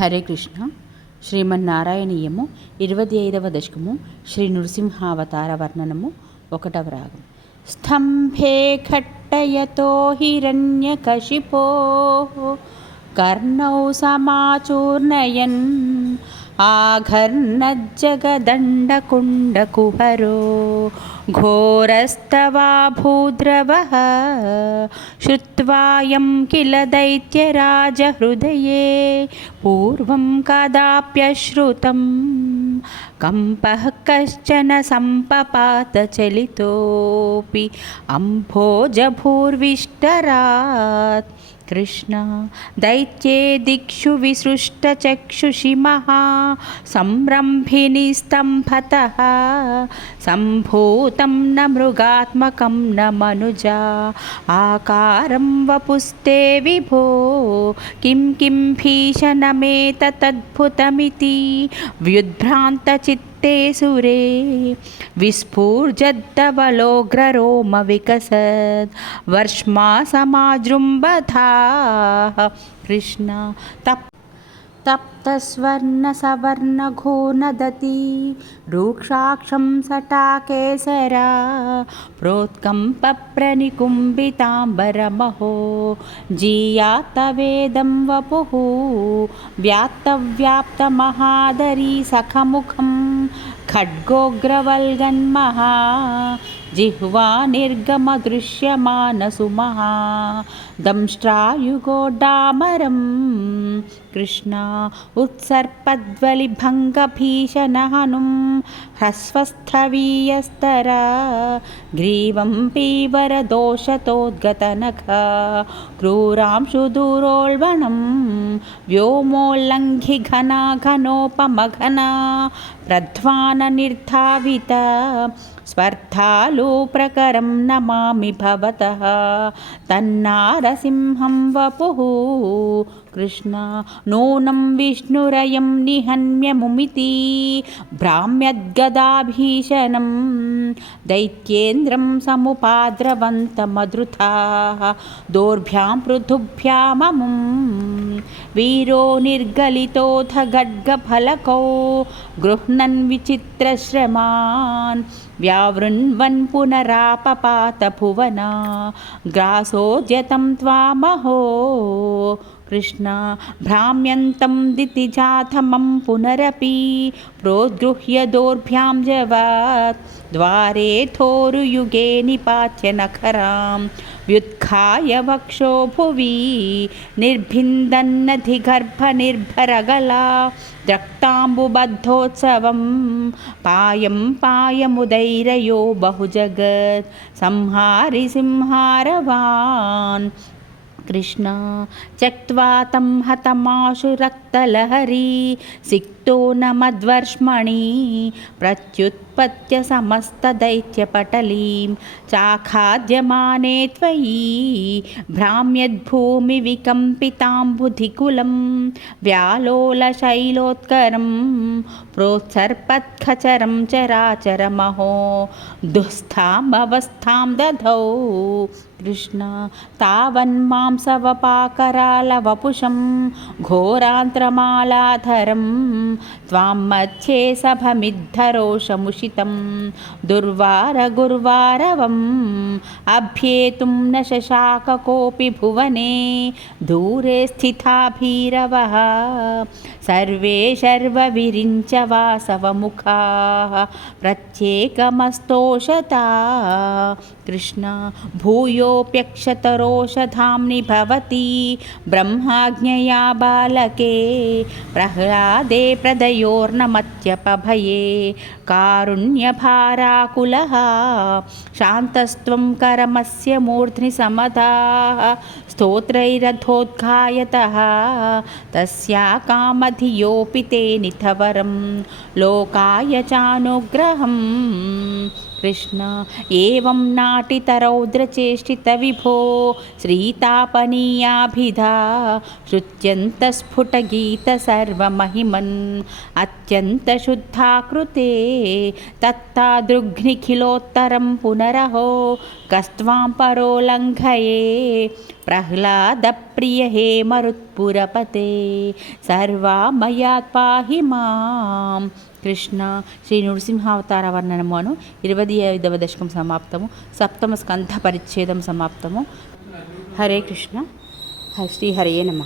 హరే కృష్ణ. శ్రీమన్నారాయణీయము ఇరవై ఐదవ దశకము శ్రీ నృసింహావతార వర్ణనము ఒకటవ రాగం. స్తంభే ఖట్టయతో హిరణ్యకశిపో కర్ణౌ సమాచూర్ణయన్ आघर्णज्जगदण्डकुण्डकुहरो घोरस्तवा भूद्रवः श्रुत्वायं किल दैत्यराजहृदये पूर्वं కంపః కశ్చన సంపపాతచలితోపి అంభోజభూర్విష్టరాత్ కృష్ణ దైత్యే దిక్షు విసృష్టచక్షుషిమః సంరంభిని స్తంభత. సంభూతం న మృగాత్మకం న మనుజా. ఆకారం వపుస్తే విభో. కిం కిం భీషణమేతద్భుతమితి వ్యుద్భ్రాంతచి ते सुरे। विस्फूर्जद्दवलोऽग्ररोमविकसत् वर्ष्मा समाजृम्बथाः कृष्णा, तप् तप्तस्वर्णसवर्णघो नदति रूक्षाक्षं सटाकेसरा। प्रोत्कम्पप्रनिकुम्बिताम्बरमहो जीयातवेदं वपुः। व्याप्तव्याप्तमहादरी सखमुखम्। खड्गोग्रवल्गन्महा जिह्वा निर्गमदृश्यमानसुमहा दंष्ट्रायुगोड्डामरं कृष्ण उत्सर्पद्वलिभङ्गभीषणहनुं ह्रस्वस्थवीयस्तरा ग्रीवं पीवरदोषतोद्गतनख क्रूरांशुदूरोल्बणं व्योमोल्लङ्घि घना घनोपमघना प्रध्वाननिर्धावित స్పర్ధాలూప్రకరం నమామి భవత. తన్నారసింహం వపుః. కృష్ణ నూనం విష్ణురయం నిహన్యముమితి. భ్రామ్యద్గదాభీషణం దైత్యేంద్రం సముపాద్రవంతమధృతా. దోర్భ్యాం పృథుభ్యామముం వీరో నిర్గలితోథ గడ్గఫలకౌ. గృహ్ణన్ విచిత్రశ్రమాన్ व्यावृण्वन् पुनरापपातभुवना ग्रासोद्यतं त्वामहो कृष्ण भ्राम्यन्तं दितिजाथमं पुनरपि प्रोद्गृह्य दोर्भ्यां जवात् द्वारे थोरुयुगे निपात्य వ్యుత్య వక్షో భువి నిర్భిందన్నధి గర్భనిర్భరగలా ద్రక్తాంబుబద్ధోత్సవం పాయం పాయముదైరయో బహుజగత్ సంహారి సింహారవాన్ కృష్ణ త్యక్వా తం హతమాశు రక్తలహరీ సిక్తో నమద్వర్ష్మణి ప్రత్యుత్ प्रत्युत्पत्य समस्तदैत्यपटलीं चाखाद्यमाने त्वयि भ्राम्यद्भूमिविकम्पिताम्बुधिकुलं व्यालोलशैलोत्करं प्रोत्सर्पत्खचरं चराचरमहो दुःस्थामवस्थां दधौ कृष्ण तावन्मांसवपाकरालवपुषं घोरान्त्रमालाधरं त्वां मध्ये सभमिद्धरोषमुषितं दुर्वारगुर्वारवम्। अभ्येतुं न शशाक कोऽपि भुवने, दूरे स्थिता भीरवः। सर्वे शर्वविरिञ्च प्रत्येकमस्तोषता। कृष्ण भूयोऽप्यक्षतरोषधाम्नि भवति ब्रह्माज्ञया बालके, प्रह्लादे प्रदयोर्नमत्यपभये कारुण्यभाराकुलः शान्तस्त्वं करमस्य मूर्ध्नि समधाः स्तोत्रैरथोद्घायतः तस्या कामधियोऽपि ते लोकाय चानुग्रहम् కృష్ణ ఏం నాటితరౌద్రచేష్టితవిభో శ్రీతాపనీయాభిధా శృత్యంతస్ఫుటగీత సర్వమహిమన్ అత్యంత శుద్ధాకృతే తత్తాదృఘ్నిఖిలోత్తరం పునరహో కస్వాం పరోలంఘయే ప్రహ్లాదప్రియ హే మరుత్పురపతే సర్వామయాత్ పాహి మాం కృష్ణ శ్రీ నృసింహావతార వర్ణనము అను ఇరవై ఐదవ దశకం సమాప్తము. సప్తమ స్కంధ పరిచ్ఛేదం సమాప్తము. హరే కృష్ణ. శ్రీ హరే నమ.